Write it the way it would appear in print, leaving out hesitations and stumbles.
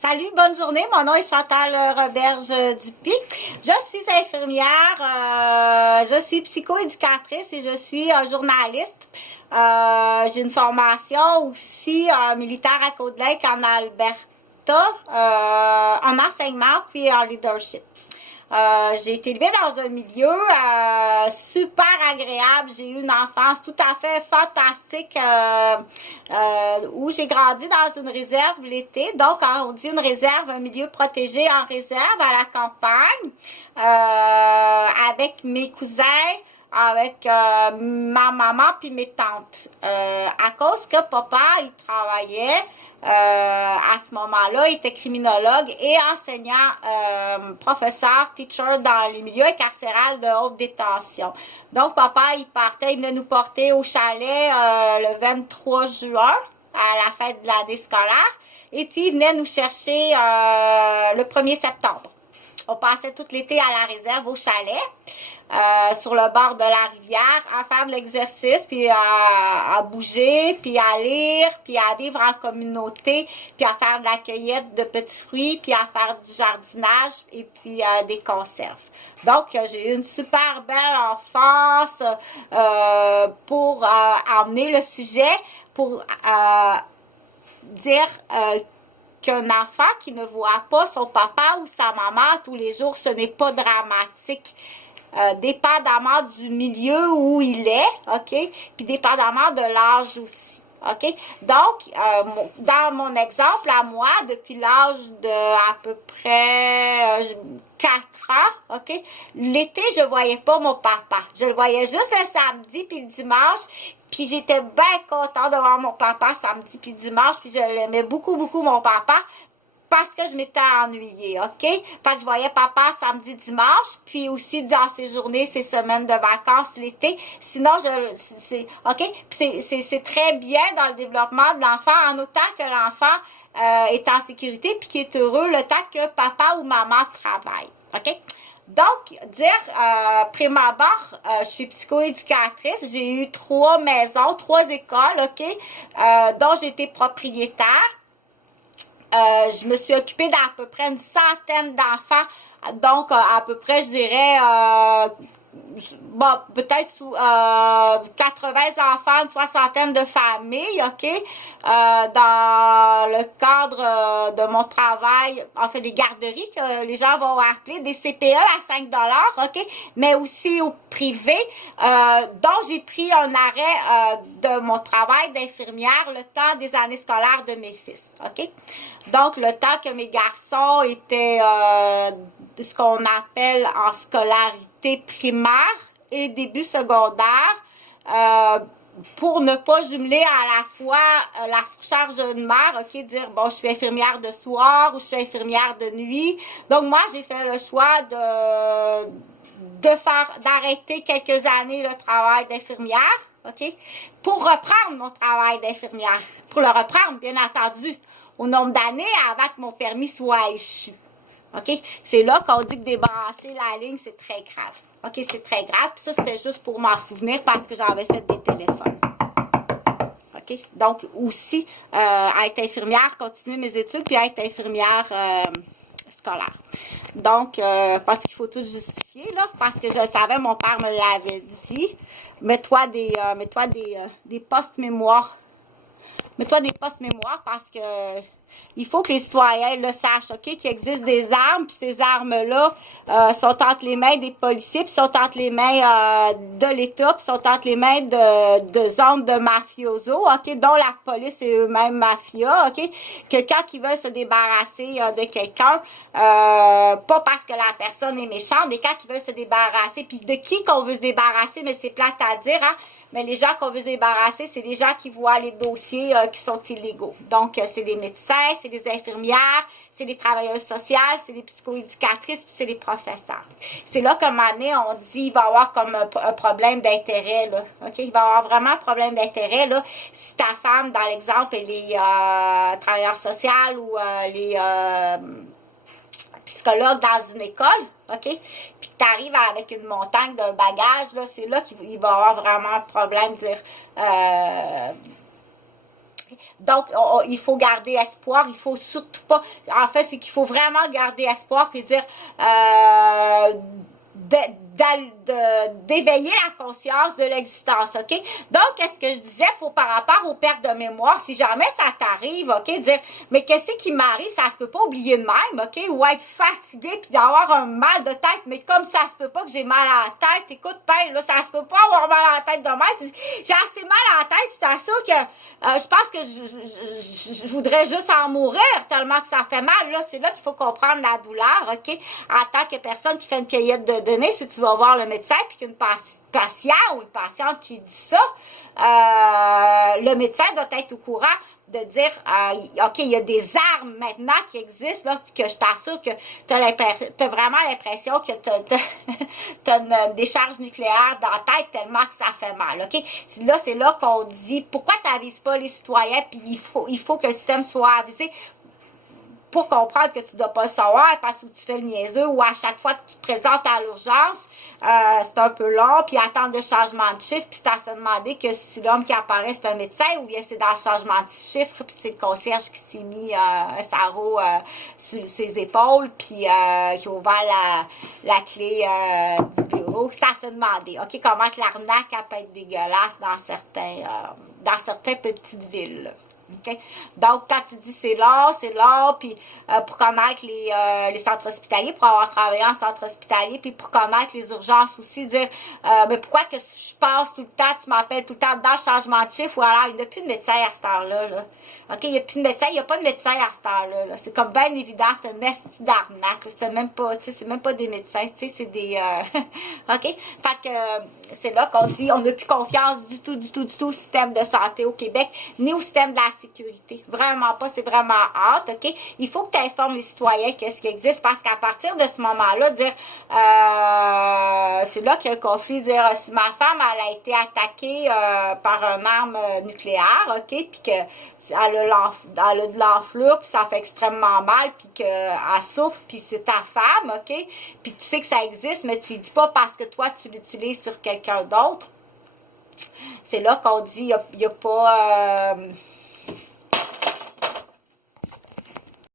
Salut, bonne journée. Mon nom est Chantal Roberge-Dupuis. Je suis infirmière, je suis psychoéducatrice et je suis journaliste. J'ai une formation aussi militaire à Côte-Lake en Alberta, en enseignement puis en leadership. J'ai été élevée dans un milieu super agréable. J'ai eu une enfance tout à fait fantastique où j'ai grandi dans une réserve l'été. Donc, on dit une réserve, un milieu protégé en réserve à la campagne avec mes cousins, avec ma maman puis mes tantes. À cause que papa, il travaillait à ce moment-là, il était criminologue et enseignant, professeur, teacher dans les milieux carcéraux de haute détention. Donc, papa, il partait, il venait nous porter au chalet le 23 juin, à la fête de l'année scolaire, et puis il venait nous chercher le 1er septembre. On passait tout l'été à la réserve au chalet, sur le bord de la rivière, à faire de l'exercice, puis à bouger, puis à lire, puis à vivre en communauté, puis à faire de la cueillette de petits fruits, puis à faire du jardinage, et puis des conserves. Donc, j'ai eu une super belle enfance pour emmener le sujet, pour dire qu'un enfant qui ne voit pas son papa ou sa maman tous les jours, ce n'est pas dramatique. Dépendamment du milieu où il est, OK? Puis dépendamment de l'âge aussi, OK? Donc, dans mon exemple, à moi, depuis l'âge de à peu près 4 ans, OK? L'été, je voyais pas mon papa. Je le voyais juste le samedi puis le dimanche. Puis j'étais bien contente de voir mon papa samedi puis dimanche. Puis je l'aimais beaucoup, beaucoup, mon papa. Parce que je m'étais ennuyée, OK? Fait que je voyais papa samedi, dimanche, puis aussi dans ses journées, ses semaines de vacances l'été. Sinon, OK? Puis c'est très bien dans le développement de l'enfant, en autant que l'enfant est en sécurité puis qu'il est heureux le temps que papa ou maman travaille, OK? Donc, prime abord, je suis psychoéducatrice. J'ai eu 3 maisons, 3 écoles, OK? Dont j'ai été propriétaire. Je me suis occupée d'à peu près une centaine d'enfants, donc à peu près, je dirais, bon, peut-être 80 enfants, une soixantaine de familles, OK? Dans le cadre de mon travail, en fait, des garderies que les gens vont appeler, des CPE à 5 $, OK? Mais aussi au privé, dont j'ai pris un arrêt de mon travail d'infirmière le temps des années scolaires de mes fils, OK? Donc, le temps que mes garçons étaient ce qu'on appelle en scolarité primaire et début secondaire, pour ne pas jumeler à la fois la surcharge d'une mère, OK, dire, bon, je suis infirmière de soir ou je suis infirmière de nuit. Donc, moi, j'ai fait le choix d'arrêter quelques années le travail d'infirmière, OK, pour reprendre mon travail d'infirmière. Pour le reprendre, bien entendu, au nombre d'années avant que mon permis soit échu. OK? C'est là qu'on dit que débrancher la ligne, c'est très grave. OK? C'est très grave. Puis ça, c'était juste pour m'en souvenir parce que j'avais fait des téléphones. OK? Donc, aussi, à être infirmière, continuer mes études, puis à être infirmière scolaire. Donc, parce qu'il faut tout justifier, là, parce que je savais, mon père me l'avait dit. Mets-toi des postes mémoire. Mets-toi des postes mémoire parce que il faut que les citoyens le sachent, OK? Qu'il existe des armes, puis ces armes-là sont entre les mains des policiers, puis sont entre les mains de l'État, puis sont entre les mains de zones de mafioso, OK? Dont la police est eux-mêmes mafia, OK? Que quand ils veulent se débarrasser de quelqu'un, pas parce que la personne est méchante, mais quand ils veulent se débarrasser, puis de qui qu'on veut se débarrasser, mais c'est plate à dire, hein? Mais les gens qu'on veut se débarrasser, c'est les gens qui voient les dossiers qui sont illégaux. Donc, c'est les médecins, c'est les infirmières, c'est les travailleuses sociales, c'est les psychoéducatrices, puis c'est les professeurs. C'est là qu'à un moment donné, on dit il va y avoir comme un problème d'intérêt, là. OK? Il va y avoir vraiment un problème d'intérêt, là. Si ta femme, dans l'exemple, elle est travailleur social ou les psychologues dans une école, OK? Puis que tu arrives avec une montagne d'un bagage, là, c'est là qu'il va y avoir vraiment un problème de dire Donc, il faut garder espoir, il faut surtout pas, en fait, c'est qu'il faut vraiment garder espoir puis dire, d'éveiller la conscience de l'existence, ok? Donc, qu'est-ce que je disais pour par rapport aux pertes de mémoire, si jamais ça t'arrive, ok, dire, mais qu'est-ce qui m'arrive, ça se peut pas oublier de même, ok? Ou être fatigué puis d'avoir un mal de tête, mais comme ça se peut pas que j'ai mal à la tête, écoute, ben, là, ça se peut pas avoir mal à la tête de même, j'ai assez mal à la tête, je t'assure que, je pense que je voudrais juste en mourir tellement que ça fait mal, là, c'est là qu'il faut comprendre la douleur, ok? En tant que personne qui fait une cueillette de données, si tu vas voir le médecin puis qu'une patient ou une patiente qui dit ça, le médecin doit être au courant de dire, OK, il y a des armes maintenant qui existent, là, puis que je t'assure que t'as vraiment l'impression que t'as une décharge nucléaire dans la tête tellement que ça fait mal, OK? Là, c'est là qu'on dit, pourquoi t'avises pas les citoyens, puis il faut que le système soit avisé pour comprendre que tu ne dois pas le savoir parce que tu fais le niaiseux ou à chaque fois que tu te présentes à l'urgence, c'est un peu long, puis attendre le changement de chiffre, puis c'est à se demander que si l'homme qui apparaît, c'est un médecin ou bien c'est dans le changement de chiffre, puis c'est le concierge qui s'est mis un sarrau sur ses épaules, puis qui a ouvert la clé du bureau. C'est à se demander, OK, comment que l'arnaque peut être dégueulasse dans certaines petites villes, là. Okay. Donc, quand tu dis c'est là, puis pour connaître les centres hospitaliers, pour avoir travaillé en centre hospitalier, puis pour connaître les urgences aussi, dire mais pourquoi que je passe tout le temps, tu m'appelles tout le temps dans le changement de chiffre, ou alors il n'y a plus de médecin à cette heure-là. Là. OK, il n'y a plus de médecin, il n'y a pas de médecin à cette heure-là. Là. C'est comme bien évident, c'est un esti d'arnaque. C'est même pas, tu sais, c'est même pas des médecins, tu sais, c'est des OK? Fait que c'est là qu'on dit on n'a plus confiance du tout au système de santé au Québec, ni au système de la sécurité. Vraiment pas, c'est vraiment hâte, OK? Il faut que tu informes les citoyens qu'est-ce qui existe, parce qu'à partir de ce moment-là, dire c'est là qu'il y a un conflit, dire si ma femme, elle a été attaquée par une arme nucléaire, OK? Puis qu'elle a de l'enflure, puis ça fait extrêmement mal, puis qu'elle souffre, puis c'est ta femme, OK? Puis tu sais que ça existe, mais tu ne dis pas parce que toi, tu l'utilises sur quelqu'un d'autre. C'est là qu'on dit, il n'y a pas...